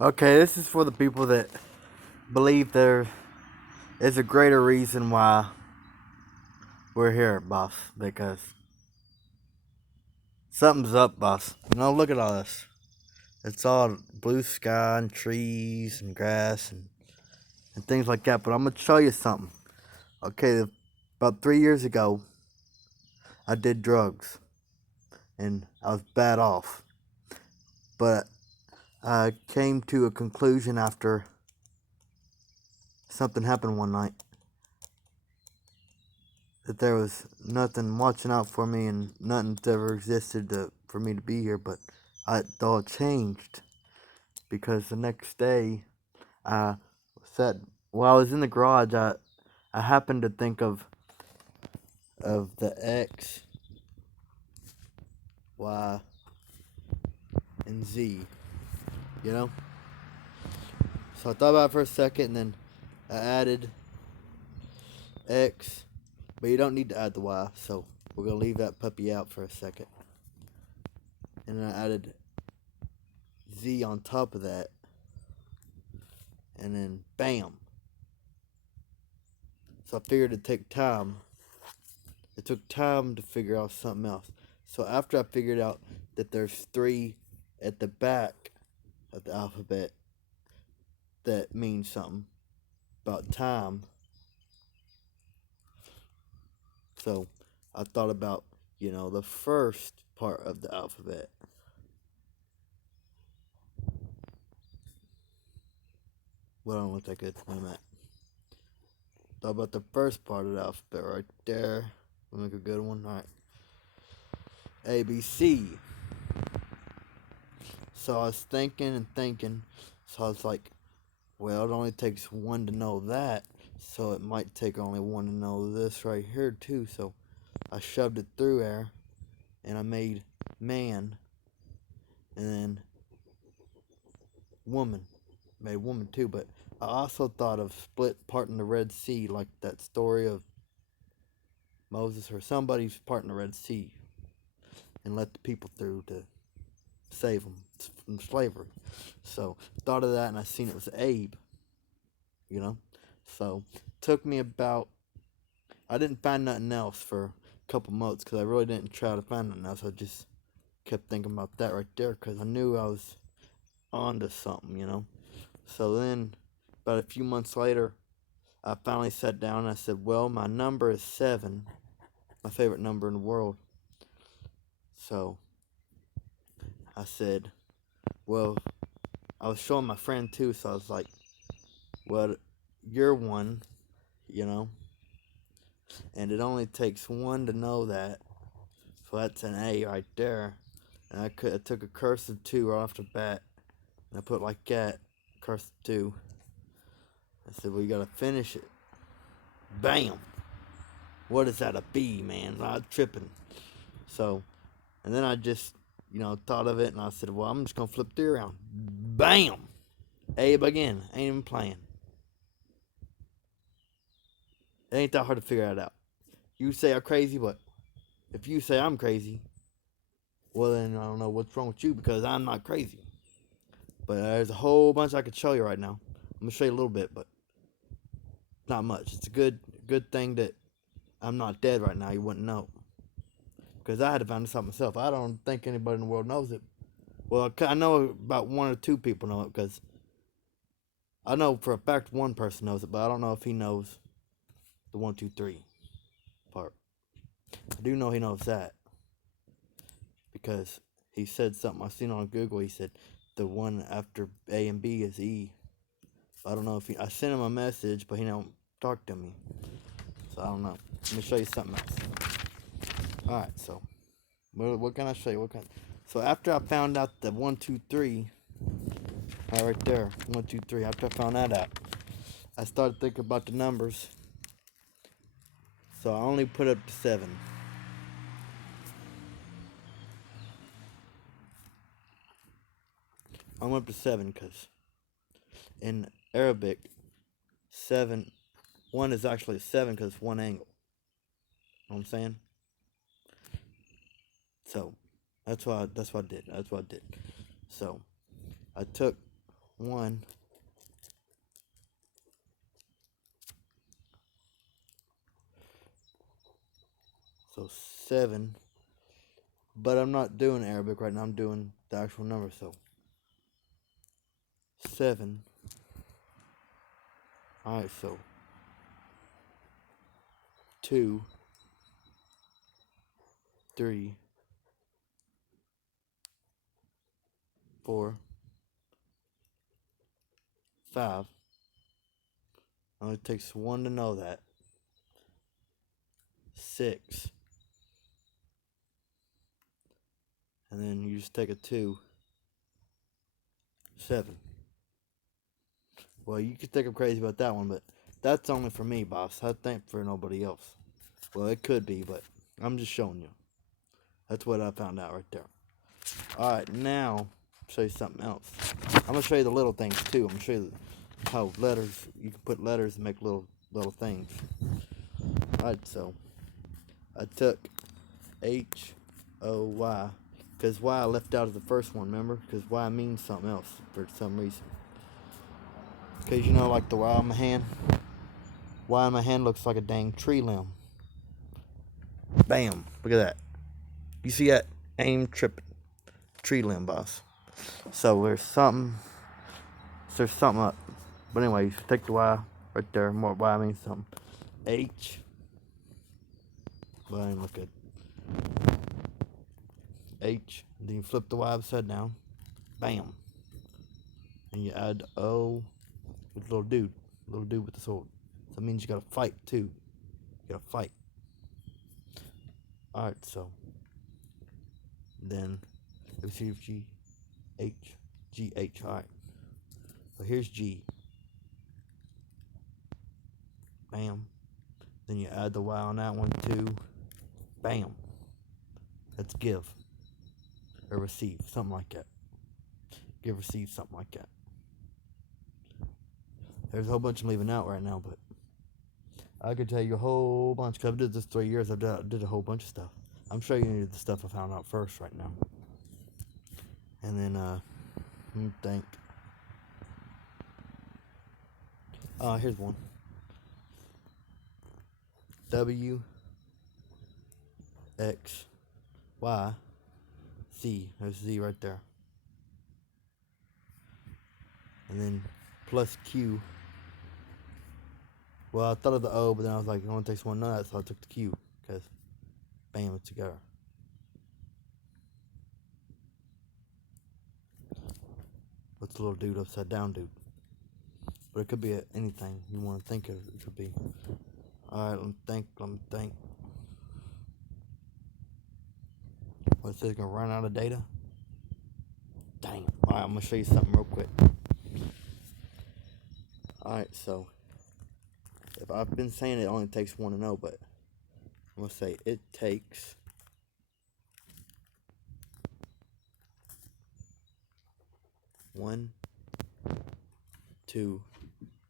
Okay, this is for the people that believe there is a greater reason why we're here, boss. Because something's up, boss. Look at all this. It's all blue sky and trees and grass and things like that. But I'm going to show you something. Okay, about 3 years ago, I did drugs and I was bad off. But I came to a conclusion after something happened one night that there was nothing watching out for me and nothing's ever existed for me to be here. But it all changed because the next day I said, while I was in the garage, I happened to think of the X, Y, and Z, you know? So I thought about it for a second and then I added X, but you don't need to add the Y, so we're going to leave that puppy out for a second. And then I added Z on top of that, and then bam. So I figured it'd take time. It took time to figure out something else. So after I figured out that there's three at the back of the alphabet that means something about time, so I thought about, the first part of the alphabet. Well, I don't look that good. Wait a minute. Thought about the first part of the alphabet right there. We'll make a good one. All right. A, B, C. So I was thinking and thinking. So I was like, well, it only takes one to know that. So it might take only one to know this right here, too. So I shoved it through there. And I made man. And then woman. Made woman, too. But I also thought of split parting the Red Sea. Like that story of Moses or somebody's parting the Red Sea. And let the people through to save them from slavery. So thought of that and I seen it was Abe, you know. So took me about, I didn't find nothing else for a couple months because I really didn't try to find nothing else. I just kept thinking about that right there because I knew I was onto something. So then about a few months later, I finally sat down and I said, well, my number is 7, my favorite number in the world. So I said, well, I was showing my friend too, so I was like, well, you're one, you know, and it only takes one to know that. So that's an A right there. And I took a cursive 2 right off the bat, and I put like that, cursive 2. I said, well, you gotta finish it. Bam! What is that, a B, man? I'm tripping. So, and then I just, thought of it, and I said, well, I'm just gonna flip 3 around. Bam! Abe again. Ain't even playing. It ain't that hard to figure that out. You say I'm crazy, but if you say I'm crazy, well then I don't know what's wrong with you because I'm not crazy. But there's a whole bunch I could show you right now. I'm gonna show you a little bit, but not much. It's a good thing that I'm not dead right now. You wouldn't know because I had to find this out myself. I don't think anybody in the world knows it. Well, I know about 1 or 2 people know it because I know for a fact one person knows it, but I don't know if he knows the 1, 2, 3 part. I do know he knows that because he said something I seen on Google. He said the one after A and B is E. I don't know if I sent him a message, but he don't talk to me, so I don't know. Let me show you something else. All right, so what can I show you? So after I found out the 1, 2, 3, right there, 1, 2, 3. After I found that out, I started thinking about the numbers. So I only put up to 7. I went up to 7 because in Arabic, 7, 1 is actually 7 because it's one angle. You know what I'm saying? So that's what I did. So I took 1. So 7. But I'm not doing Arabic right now. I'm doing the actual number. So 7. Alright, so 2, 3, 4, 5. Only takes 1 to know that. 6. And then you just take a 2. 7. Well, you could think I'm crazy about that one, but that's only for me, boss. I think for nobody else. Well, it could be, but I'm just showing you. That's what I found out right there. Alright, now, I'll show you something else. I'm going to show you the little things, too. I'm going to show you how letters, you can put letters and make little things. Alright, so, I took H-O-Y, because Y I left out of the first one, remember? Because Y means something else for some reason. Because, you know, like the Y on my hand? Y on my hand looks like a dang tree limb. Bam. Look at that. You see that? Aim tripping. Tree limb, boss. So there's something up. But anyway, you take the Y right there. More Y means something. H. Well, I didn't look good. H. Then you flip the Y upside down. Bam. And you add O with little dude. Little dude with the sword. So that means you gotta fight too. You gotta fight. Alright, so then let's see if G H. Alright. So here's G. Bam. Then you add the Y on that one too. Bam. That's give. Or receive. Something like that. Give, receive, something like that. There's a whole bunch I'm leaving out right now, but I could tell you a whole bunch. Because I've did this 3 years. I did a whole bunch of stuff. I'm showing you the stuff I found out first right now. And then, let me think. Here's one. W, X, Y, Z. There's Z right there. And then plus Q. Well, I thought of the O, but then I was like, it only takes one nut, so I took the Q. Because, bam, it's together. What's the little dude upside down dude? But it could be anything you want to think of. It could be. Alright, let me think. What, it says gonna run out of data? Dang. Alright, I'm gonna show you something real quick. Alright, so if I've been saying it only takes 1 to know, but I'm gonna say it takes 1, 2,